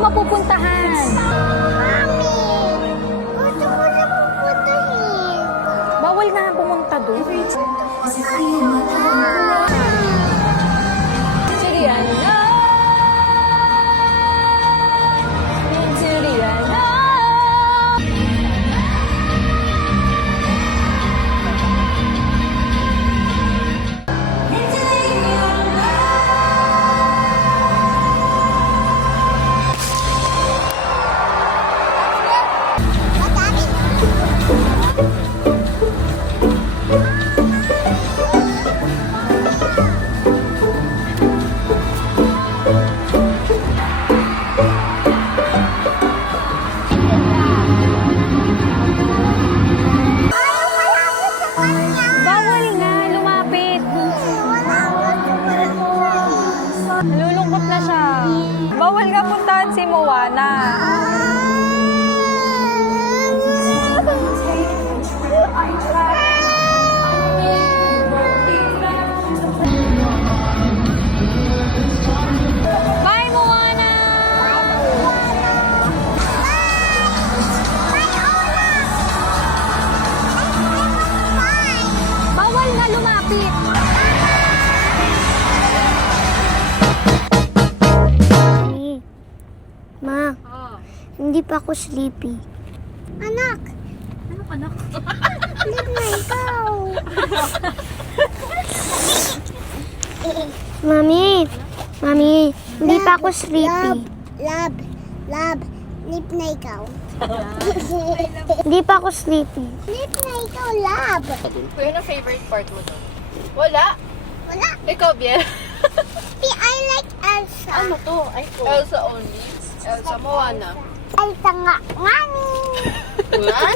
mapupuntahan? Mami, gusto ko na pupuntahin. Bawal nga pumunta doon. Siriana! Siriana! Madami. Bawal nga lumapit. Nalulungkot na siya. Bawal nga puntahan si Moana. Bye, Moana! Bawal nga lumapit. Ma, hindi pa ako sleepy. Anak! Ano anak? Sleep na ikaw! Mami, hindi pa ako sleepy. Lab, sleep na ikaw. Hindi pa ako sleepy. Sleep na ikaw, lab. Kuya, ano favorite part mo doon? Wala. Wala. Ikaw, Biel. I like Elsa. Ano to? Ay, Elsa only. Elsa Moana. Elsa nga. Ngani. Nga